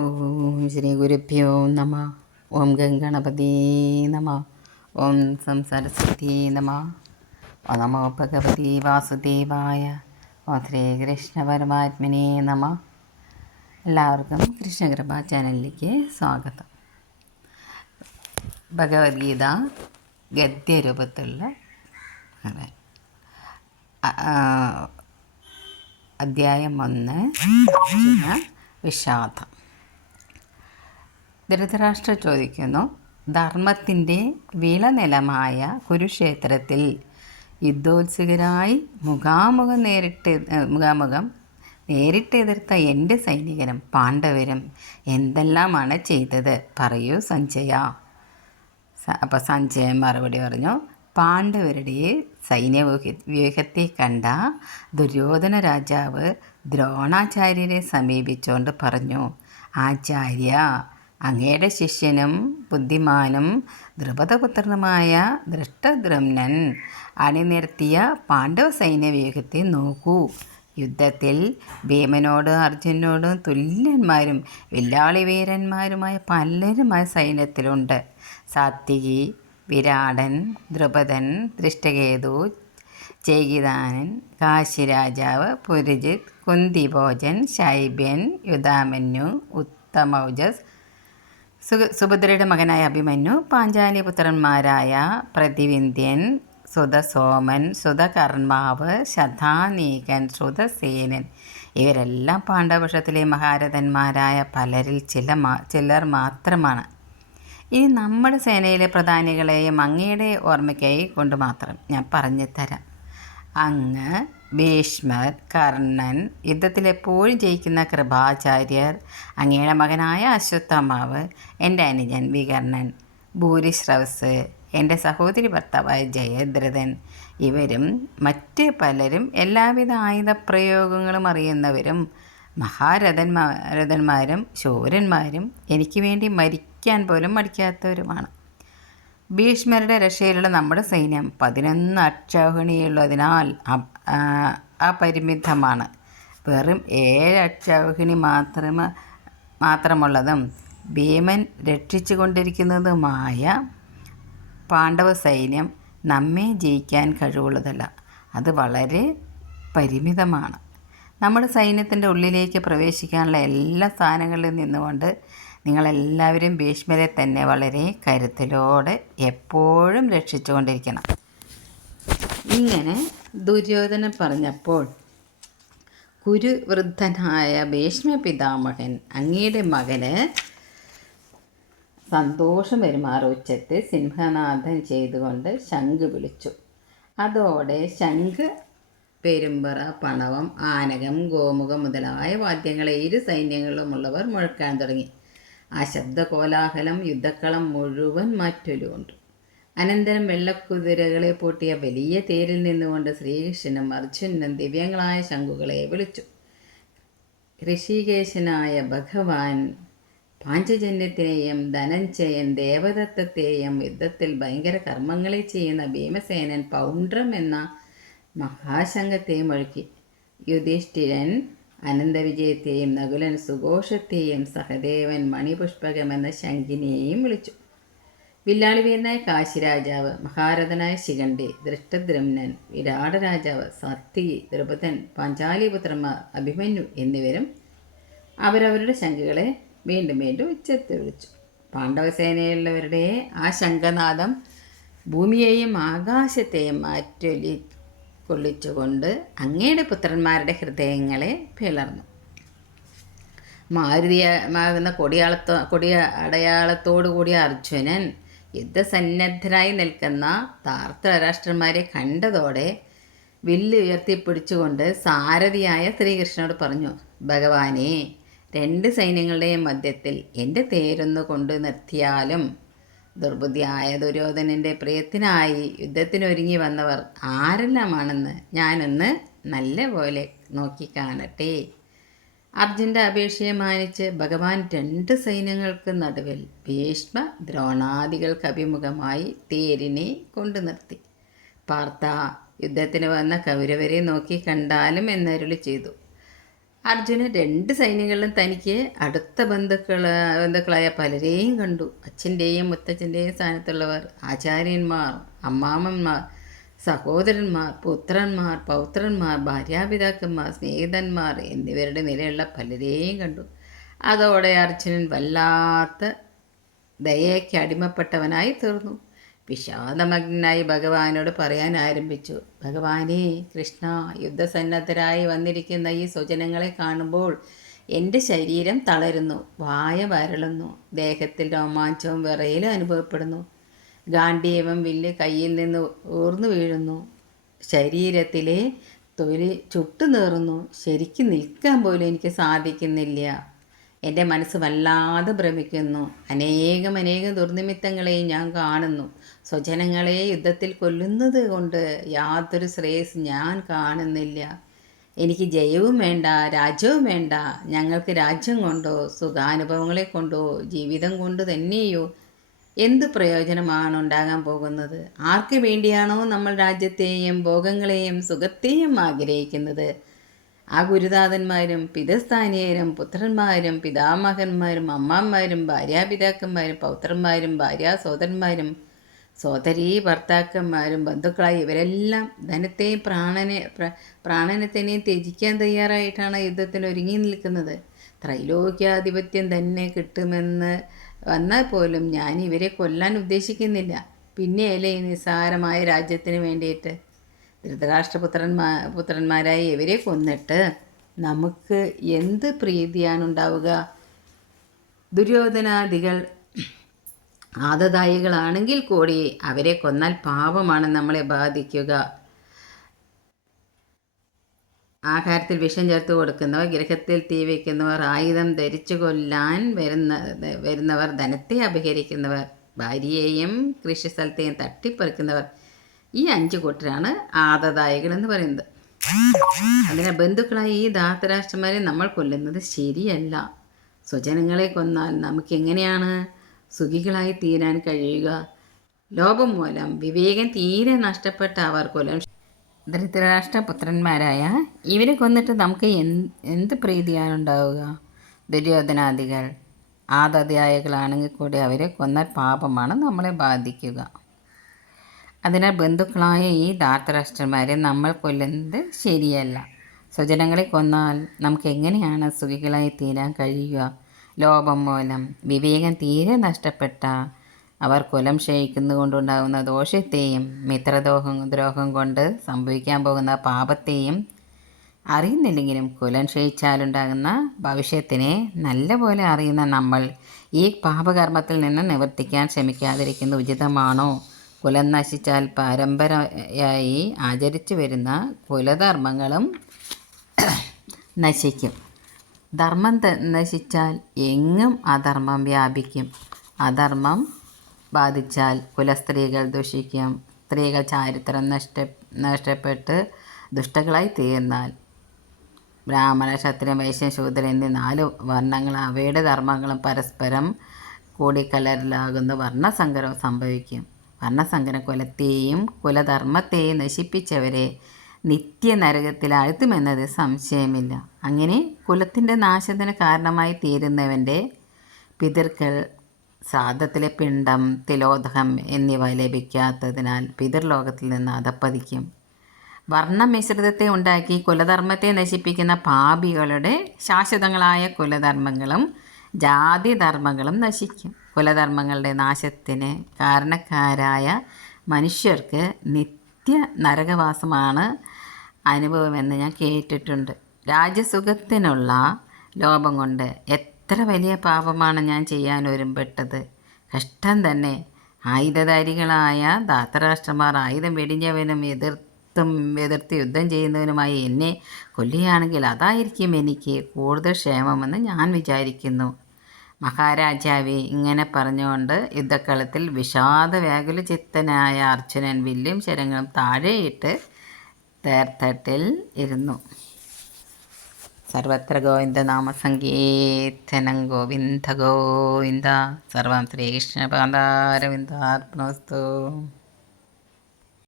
ഓം ശ്രീ ഗുരുഭ്യോ നമ. ഓം ഗംഗണപതി നമ. ഓം സരസ്വതി നമ. ഓ നമോ ഭഗവതി വാസുദേവായ. ഓ ശ്രീകൃഷ്ണ പരമാത്മനെ നമ. എല്ലാവർക്കും കൃഷ്ണകൃപ ചാനലിലേക്ക് സ്വാഗതം. ഭഗവത്ഗീത ഗദ്യരൂപത്തിലുള്ള അധ്യായം 1 വിഷാദം. ധൃതരാഷ്ട്ര ചോദിക്കുന്നു: ധർമ്മത്തിൻ്റെ വിളനിലമായ കുരുക്ഷേത്രത്തിൽ യുദ്ധോത്സുകരായി മുഖാമുഖം നേരിട്ടെതിർത്ത എൻ്റെ സൈനികരും പാണ്ഡവരും എന്തെല്ലാമാണ് ചെയ്തത്? പറയൂ സഞ്ജയ. അപ്പോൾ സഞ്ജയൻ മറുപടി പറഞ്ഞു: പാണ്ഡവരുടെ സൈന്യവ്യൂഹത്തെ കണ്ട ദുര്യോധന രാജാവ് ദ്രോണാചാര്യരെ സമീപിച്ചുകൊണ്ട് പറഞ്ഞു: ആചാര്യ, അങ്ങയുടെ ശിഷ്യനും ബുദ്ധിമാനും ദ്രുപദപുത്രനുമായ ധൃഷ്ടദ്യുമ്നൻ അണിനിരത്തിയ പാണ്ഡവ സൈന്യവ്യൂഹത്തെ നോക്കൂ. യുദ്ധത്തിൽ ഭീമനോടും അർജുനോടും തുല്യന്മാരും വില്ലാളി വീരന്മാരുമായ പലരും ആ സൈന്യത്തിലുണ്ട്. സാത്വികി, വിരാടൻ, ദ്രുപദൻ, ദൃഷ്ടകേതു, ചേകിതാനൻ, കാശിരാജാവ്, പുരുജിത്, കുന്തിഭോജൻ, ശൈബ്യൻ, യുധാമന്യു, ഉത്തമൗജസ്, സുഭദ്രയുടെ മകനായ അഭിമന്യു, പാഞ്ചാലി പുത്രന്മാരായ പ്രതിവിന്ധ്യൻ, സുതസോമൻ, സുതകർമാവ്, ശതാനീകൻ, ശ്രുതസേനൻ, ഇവരെല്ലാം പാണ്ഡവപക്ഷത്തിലെ മഹാരഥന്മാരായ പലരിൽ ചിലർ മാത്രമാണ്. ഇനി നമ്മുടെ സേനയിലെ പ്രധാനികളെയും അങ്ങയുടെ ഓർമ്മയ്ക്കായി കൊണ്ട് മാത്രം ഞാൻ പറഞ്ഞു തരാം. അങ്ങ്, ഭീഷ്മർ, കർണൻ, യുദ്ധത്തിലെപ്പോഴും ജയിക്കുന്ന കൃപാചാര്യർ, അങ്ങയുടെ മകനായ അശ്വത്ഥമാവ്, എൻ്റെ അനുജൻ വികർണൻ, ഭൂരിശ്രവസ്, എൻ്റെ സഹോദരി ഭർത്താവായ ജയദ്രഥൻ, ഇവരും മറ്റ് പലരും എല്ലാവിധ ആയുധപ്രയോഗങ്ങളും അറിയുന്നവരും മഹാരഥന്മാരും ശൂരന്മാരും എനിക്ക് വേണ്ടി മരിക്കാൻ പോലും മടിക്കാത്തവരുമാണ്. ഭീഷ്മരുടെ രക്ഷയിലുള്ള നമ്മുടെ സൈന്യം 11 അക്ഷൗഹിണിയുള്ളതിനാൽ അപരിമിതമാണ്. വെറും 7 അക്ഷൗഹിണി മാത്രമുള്ളതും ഭീമൻ രക്ഷിച്ചു കൊണ്ടിരിക്കുന്നതുമായ പാണ്ഡവ സൈന്യം നമ്മെ ജയിക്കാൻ കഴിവുള്ളതല്ല. അത് വളരെ പരിമിതമാണ്. നമ്മുടെ സൈന്യത്തിൻ്റെ ഉള്ളിലേക്ക് പ്രവേശിക്കാനുള്ള എല്ലാ സ്ഥാനങ്ങളിൽ നിന്നുകൊണ്ട് നിങ്ങളെല്ലാവരും ഭീഷ്മരെ തന്നെ വളരെ കരുതലോടെ എപ്പോഴും രക്ഷിച്ചുകൊണ്ടിരിക്കണം. ഇങ്ങനെ ദുര്യോധനൻ പറഞ്ഞപ്പോൾ കുരുവൃദ്ധനായ ഭീഷ്മ പിതാമഹൻ അങ്ങയുടെ മകന് സന്തോഷം വരുമാറ് ഉച്ചത്തിൽ സിംഹനാദം ചെയ്തുകൊണ്ട് ശംഖ് വിളിച്ചു. അതോടെ ശംഖ്, പെരുമ്പറ, പണവം, ആനകം, ഗോമുഖം മുതലായ വാദ്യങ്ങളെ ഇരു സൈന്യങ്ങളുമുള്ളവർ മുഴക്കാൻ തുടങ്ങി. ആ ശബ്ദകോലാഹലം യുദ്ധക്കളം മുഴുവൻ മാറ്റൊലുകൊണ്ടു. അനന്തരം വെള്ളക്കുതിരകളെ പൂട്ടിയ വലിയ തേരിൽ നിന്നുകൊണ്ട് ശ്രീകൃഷ്ണനും അർജുനനും ദിവ്യങ്ങളായ ശംഖുകളെ വിളിച്ചു. ഋഷികേശനായ ഭഗവാൻ പാഞ്ചജന്യത്തിനെയും ധനഞ്ജയൻ ദേവദത്തത്തെയും യുദ്ധത്തിൽ ഭയങ്കര കർമ്മങ്ങളെ ചെയ്യുന്ന ഭീമസേനൻ പൗണ്ഡ്രം എന്ന മഹാശംഖത്തെയും ഒഴുക്കി. യുധിഷ്ഠിരൻ അനന്തവിജയത്തെയും നകുലൻ സുഘോഷത്തെയും സഹദേവൻ മണിപുഷ്പകം എന്ന ശംഖിനെയും വിളിച്ചു. വില്ലാളി വീരനായ കാശിരാജാവ്, മഹാരഥനായ ശിഖണ്ഡി, ധൃഷ്ടദ്യുമ്നൻ, വിരാടരാജാവ്, സാത്വികി, ദ്രുപദൻ, പാഞ്ചാലിപുത്രന്മാർ, അഭിമന്യു എന്നിവരും അവരവരുടെ ശംഖുകളെ വീണ്ടും വീണ്ടും ഉച്ചത്തിൽ വിളിച്ചു. പാണ്ഡവസേനയിലുള്ളവരുടെ ആ ശംഖനാദം ഭൂമിയെയും ആകാശത്തെയും കൊള്ളിച്ചുകൊണ്ട് അങ്ങയുടെ പുത്രന്മാരുടെ ഹൃദയങ്ങളെ പിളർന്നു. മാരുതിയാകുന്ന കൊടിയ അടയാളത്തോടു കൂടിയ അർജുനൻ യുദ്ധസന്നദ്ധരായി നിൽക്കുന്ന ധാർത്തരാഷ്ട്രന്മാരെ കണ്ടതോടെ വില്ല് ഉയർത്തിപ്പിടിച്ചുകൊണ്ട് സാരഥിയായ ശ്രീകൃഷ്ണനോട് പറഞ്ഞു: ഭഗവാനെ, 2 സൈന്യങ്ങളുടെയും മധ്യത്തിൽ എൻ്റെ തേരൊന്നു കൊണ്ട് നിർത്തിയാലും ദുർബുദ്ധിയായ ദുര്യോധനൻ്റെ പ്രിയത്തിനായി യുദ്ധത്തിനൊരുങ്ങി വന്നവർ ആരെല്ലാമാണെന്ന് ഞാനൊന്ന് നല്ല പോലെ നോക്കിക്കാണട്ടെ. അർജുൻ്റെ അപേക്ഷയെ മാനിച്ച് ഭഗവാൻ 2 സൈന്യങ്ങൾക്ക് നടുവിൽ ഭീഷ്മ ദ്രോണാദികൾക്ക് അഭിമുഖമായി തേരിനെ കൊണ്ടു നിർത്തി. പാർത്ഥ, യുദ്ധത്തിന് വന്ന കൗരവരെ നോക്കി കണ്ടാലും എന്നരുളി ചെയ്തു. അർജുനൻ 2 സൈന്യങ്ങളിലും തനിക്ക് അടുത്ത ബന്ധുക്കളായ പലരെയും കണ്ടു. അച്ഛൻ്റെയും മുത്തച്ഛൻ്റെയും സ്ഥാനത്തുള്ളവർ, ആചാര്യന്മാർ, അമ്മാമ്മന്മാർ, സഹോദരന്മാർ, പുത്രന്മാർ, പൗത്രന്മാർ, ഭാര്യാപിതാക്കന്മാർ, സ്നേഹിതന്മാർ എന്നിവരുടെ നിലയുള്ള പലരെയും കണ്ടു. അതോടെ അർജുനൻ വല്ലാത്ത ദയയ്ക്ക് അടിമപ്പെട്ടവനായി തീർന്നു. വിഷാദമഗ്നായി ഭഗവാനോട് പറയാൻ ആരംഭിച്ചു. ഭഗവാനേ കൃഷ്ണ, യുദ്ധസന്നദ്ധരായി വന്നിരിക്കുന്ന ഈ സ്വജനങ്ങളെ കാണുമ്പോൾ എൻ്റെ ശരീരം തളരുന്നു, വായ വരളുന്നു, ദേഹത്തിൽ രോമാഞ്ചവും വിറയലും അനുഭവപ്പെടുന്നു. ഗാണ്ഡീവം വില്ല് കയ്യിൽ നിന്ന് ഊർന്നു വീഴുന്നു. ശരീരത്തിലെ തൊലി ചുട്ടുനീറുന്നു. ശരിക്കും നിൽക്കാൻ പോലും എനിക്ക് സാധിക്കുന്നില്ല. എൻ്റെ മനസ്സ് വല്ലാതെ ഭ്രമിക്കുന്നു. അനേകം ദുർനിമിത്തങ്ങളെയും ഞാൻ കാണുന്നു. സ്വജനങ്ങളെ യുദ്ധത്തിൽ കൊല്ലുന്നത് കൊണ്ട് യാതൊരു ശ്രേയസ് ഞാൻ കാണുന്നില്ല. എനിക്ക് ജയവും വേണ്ട, രാജ്യവും വേണ്ട. ഞങ്ങൾക്ക് രാജ്യം കൊണ്ടോ സുഖാനുഭവങ്ങളെ കൊണ്ടോ ജീവിതം കൊണ്ട് തന്നെയോ എന്ത് പ്രയോജനമാണ് ഉണ്ടാകാൻ പോകുന്നത്? ആർക്ക് വേണ്ടിയാണോ നമ്മൾ രാജ്യത്തെയും ഭോഗങ്ങളെയും സുഖത്തെയും ആഗ്രഹിക്കുന്നത്? ആ ഗുരുനാഥന്മാരും പിതസ്ഥാനീയരും പുത്രന്മാരും പിതാമഹന്മാരും അമ്മമാരും ഭാര്യാപിതാക്കന്മാരും പൗത്രന്മാരും ഭാര്യാസോദരന്മാരും സോദരീ ഭർത്താക്കന്മാരും ബന്ധുക്കളായി ഇവരെല്ലാം ധനത്തെയും പ്രാണനെ തന്നെയും ത്യജിക്കാൻ തയ്യാറായിട്ടാണ് യുദ്ധത്തിന് ഒരുങ്ങി നിൽക്കുന്നത്. ത്രൈലോക്യാധിപത്യം തന്നെ കിട്ടുമെന്ന് വന്നാൽ പോലും ഞാൻ ഇവരെ കൊല്ലാൻ ഉദ്ദേശിക്കുന്നില്ല. പിന്നെയല്ലേ ഈ നിസ്സാരമായ രാജ്യത്തിന് വേണ്ടിയിട്ട് ധൃതരാഷ്ട്രപുത്രന്മാരായ ഇവരെ കൊന്നിട്ട് നമുക്ക് എന്ത് പ്രീതിയാണ് ഉണ്ടാവുക? ദുര്യോധനാദികൾ ആദതായികളാണെങ്കിൽ കൂടി അവരെ കൊന്നാൽ പാപമാണ് നമ്മളെ ബാധിക്കുക. ആഹാരത്തിൽ വിഷം ചേർത്ത് കൊടുക്കുന്നവർ, ഗൃഹത്തിൽ തീ വയ്ക്കുന്നവർ, ആയുധം ധരിച്ചു കൊല്ലാൻ വരുന്നവർ, ധനത്തെ അപഹരിക്കുന്നവർ, ഭാര്യയെയും കൃഷിസ്ഥലത്തെയും തട്ടിപ്പറിക്കുന്നവർ, ഈ 5 കൂട്ടരാണ് ആദതായികൾ എന്ന് പറയുന്നത്. അതിനാൽ ബന്ധുക്കളായ ഈ ധാർത്തരാഷ്ട്രന്മാരെ നമ്മൾ കൊല്ലുന്നത് ശരിയല്ല. സ്വജനങ്ങളെ കൊന്നാൽ നമുക്ക് എങ്ങനെയാണ് സുഖികളായി തീരാൻ കഴിയുക? ലോപം മൂലം വിവേകം തീരെ നഷ്ടപ്പെട്ട അവർ കൊല്ലം ധൃതരാഷ്ട്രപുത്രന്മാരായ ഇവരെ കൊന്നിട്ട് നമുക്ക് എന്ത് പ്രീതിയാണ് ഉണ്ടാവുക? ദുര്യോധനാദികൾ ആദതായികളാണെങ്കിൽ കൂടി അവരെ കൊന്നാൽ പാപമാണ് നമ്മളെ ബാധിക്കുക. അതിനാൽ ബന്ധുക്കളായ ഈ ധാർത്തരാഷ്ട്രന്മാരെ നമ്മൾ കൊല്ലുന്നത് ശരിയല്ല. സ്വജനങ്ങളെ കൊന്നാൽ നമുക്ക് എങ്ങനെയാണ് സുഖികളായി തീരാൻ കഴിയുക? ലോപം മൂലം വിവേകം തീരെ നഷ്ടപ്പെട്ട അവർ കുലം ക്ഷയിക്കുന്നതുകൊണ്ടുണ്ടാകുന്ന ദോഷത്തെയും ദ്രോഹം കൊണ്ട് സംഭവിക്കാൻ പോകുന്ന പാപത്തെയും അറിയുന്നില്ലെങ്കിലും കുലം ക്ഷയിച്ചാലുണ്ടാകുന്ന ഭവിഷ്യത്തിനെ നല്ലപോലെ അറിയുന്ന നമ്മൾ ഈ പാപകർമ്മത്തിൽ നിന്ന് നിവർത്തിക്കാൻ ശ്രമിക്കാതിരിക്കുന്നത് ഉചിതമാണോ? കുലം നശിച്ചാൽ പരമ്പരയായി ആചരിച്ചു വരുന്ന കുലധർമ്മങ്ങളും നശിക്കും. ധർമ്മം നശിച്ചാൽ എങ്ങും അധർമ്മം വ്യാപിക്കും. അധർമ്മം ബാധിച്ചാൽ കുലസ്ത്രീകൾ ദുഷിക്കും. സ്ത്രീകൾ ചാരിത്രം നഷ്ടപ്പെട്ട് ദുഷ്ടകളായി തീർന്നാൽ ബ്രാഹ്മണ ക്ഷത്രിയൻ വൈശ്യൻ ശൂദ്രൻ എന്നീ 4 വർണ്ണങ്ങൾ അവയുടെ ധർമ്മങ്ങളും പരസ്പരം കൂടിക്കലരലാകുന്ന വർണ്ണസങ്കരം സംഭവിക്കും. വർണ്ണസങ്കരം കുലത്തെയും കുലധർമ്മത്തെയും നശിപ്പിച്ചവരെ നിത്യനരകത്തിലാഴ്ത്തുമെന്നത് സംശയമില്ല. അങ്ങനെ കുലത്തിൻ്റെ നാശത്തിന് കാരണമായി തീരുന്നവൻ്റെ പിതൃക്കൾ ശ്രാദ്ധത്തിലെ പിണ്ഡം, തിലോദകം എന്നിവ ലഭിക്കാത്തതിനാൽ പിതൃലോകത്തിൽ നിന്ന് അധപ്പതിക്കും. വർണ്ണമിശ്രിതത്തെ ഉണ്ടാക്കി കുലധർമ്മത്തെ നശിപ്പിക്കുന്ന പാപികളുടെ ശാശ്വതങ്ങളായ കുലധർമ്മങ്ങളും ജാതിധർമ്മങ്ങളും നശിക്കും. കുലധർമ്മങ്ങളുടെ നാശത്തിന് കാരണക്കാരായ മനുഷ്യർക്ക് നിത്യ നരകവാസമാണ് അനുഭവമെന്ന് ഞാൻ കേട്ടിട്ടുണ്ട്. രാജ്യസുഖത്തിനുള്ള ലോഭം കൊണ്ട് എത്ര വലിയ പാപമാണ് ഞാൻ ചെയ്യാൻ ഒരുമ്പെട്ടത്. കഷ്ടം തന്നെ. ആയുധധാരികളായ ധാർത്തരാഷ്ട്രന്മാർ ആയുധം വെടിഞ്ഞവനും എതിർത്ത് യുദ്ധം ചെയ്യുന്നവനുമായി എന്നെ കൊല്ലുകയാണെങ്കിൽ അതായിരിക്കും എനിക്ക് കൂടുതൽ ക്ഷേമമെന്ന് ഞാൻ വിചാരിക്കുന്നു. മഹാരാജാവേ, ഇങ്ങനെ പറഞ്ഞുകൊണ്ട് യുദ്ധക്കളത്തിൽ വിഷാദവ്യാകുല ചിത്തനായ അർജുനൻ വില്ലും ശരങ്ങളും താഴെയിട്ട് തേർത്തട്ടിൽ ഇരുന്നു. സർവത്ര ഗോവിന്ദനാമസങ്കീർത്തനം. ഗോവിന്ദ ഗോവിന്ദ. സർവം ശ്രീകൃഷ്ണപാദാരവിന്ദാർപ്പണമസ്തു.